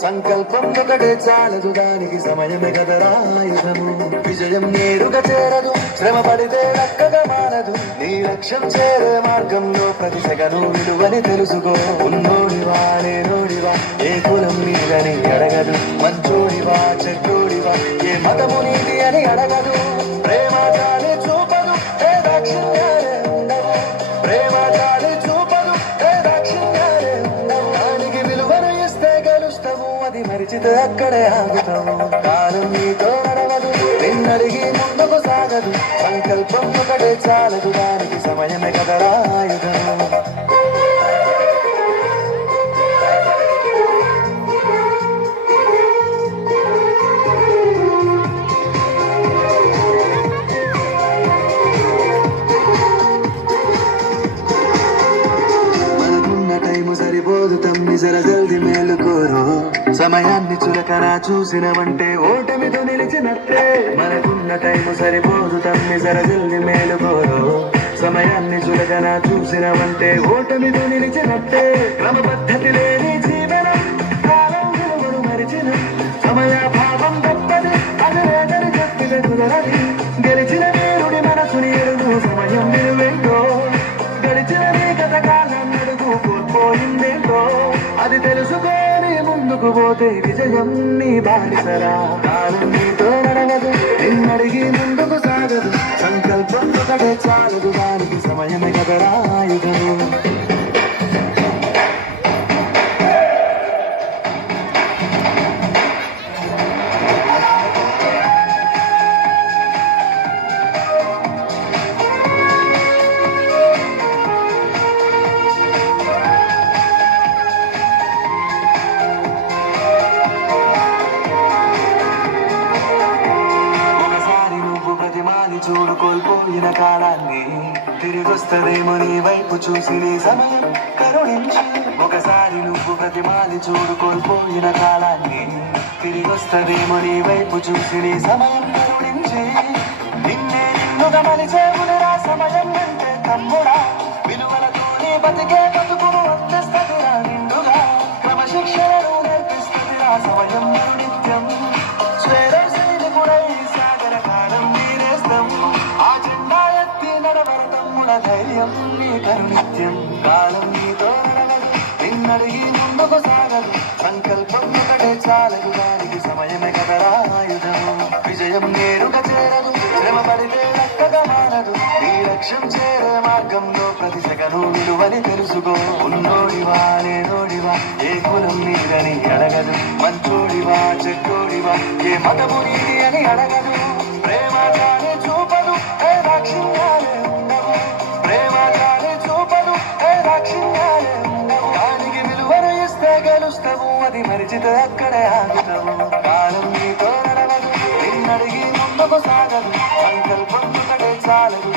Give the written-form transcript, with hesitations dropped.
సంకల్పం ఒకటే చాలదు దానికి సమయమే కదరాయుధము విజయం నేరుగా చేరదు శ్రమ పడితే దక్కగా మానదు నీ లక్ష్యం చేరే మార్గంలో ప్రతి సెగను విలువని తెలుసుకో ఉన్నోడివా లేనోడివా ఏ కులం నీదని అడగదు మంచోడివా చెడ్డోడివా ఏ మతము నీది అని అడగదు ప్రేమ జాలి చూపదు ఏ దాక్షిణ్యాలే ఉండవు ప్రేమ జాలి చూపదు ఏ దాక్షిణ్యాలే ఉండవు దానికి విలువను ఇస్తే గెలుస్తావు అది మరిచితే అక్కడే ఆగుతావు కాలం నీతో నడవదు నిన్నడిగి ముందుకు సాగదు సంకల్పం ఒకటే చాలదు దానికి సమయమే కదరాయుధము సరిపోదు తమ్మి జర జల్ది మేలుకోరు సమయాన్ని చులకన చూసినవంటే ఓటమితో నిలిచినట్టే మనకున్న టైము సరిపోదు తమ్మి జర జల్ది మేలుకోరు సమయాన్ని చులకన చూసినవంటే ఓటమితో నిలిచినట్టే క్రమ పద్ధతి లేని జీవనం కాలం విలువను మరిచిన సమయాభావం తప్పది అది లేదని చెప్పిన కుదరది గెలిచిన వీరుడి మనసుని ఎరుగు సమయం విలువేంటో గడిచిన నీ గత కాలం నడుగు కోల్పోయిందేంటో అది తెలుసుకొని ముందుకు పోతే విజయం నీ బానిసరా కాలం నీతో నడవదు నిన్నడిగి ముందుకు సాగదు సంకల్పం ఒకటే చాలదు దానికి సమయమే కదరాయుధము చూడు కోల్పోయిన కాలాన్ని తిరిగొస్తదేమో నీ వైపు చూసి నీ సమయం కరుణించి ఒకసారి నువ్వు ప్రతిమాలి చూడు కోల్పోయిన కాలాన్ని తిరిగొస్తదేమో నీ వైపు చూసి నీ సమయం కరుణించి నిన్నే నిన్నుగా మలిచేవులురా సమయం అంటే తమ్ముడా విలువలతోనే బతికే బతుకును అందిస్తదిరా నిండుగా క్రమశిక్షణను నేర్పిస్తదిరా సమయం నిత్యం ధైర్యం నీ కరునిత్యం కాలం నీతో నడవదు నిన్నడిగి ముందుకు సాగదు సంకల్పం ఒకటే చాలదు దానికి సమయమే కదరాయుధము విజయం నేరుగా చేరదు శ్రమ పడితే దక్కగా మానదు నీ లక్ష్యం చేరే మార్గంలో ప్రతి సెగను విలువని తెలుసుకో ఉన్నోడివా లేనోడివా ఏ కులం నీదని అడగదు మంచోడివా చెడ్డోడివా ఏ మతము నీది అని అడగదు ప్రేమ కానీ చూపదు ఏ దాక్షిణ్యాలే ఉండవు ప్రేమ కానీ చూపదు ఏ దాక్షిణ్యాలే ఉండవు దానికి విలువను ఇస్తే గెలుస్తావు అది మరిచితే అక్కడే ఆగుతావు కాలం నీతో నడవదు నిన్నడిగి ముందుకు సాగదు సంకల్పం ఒకటే చాలదు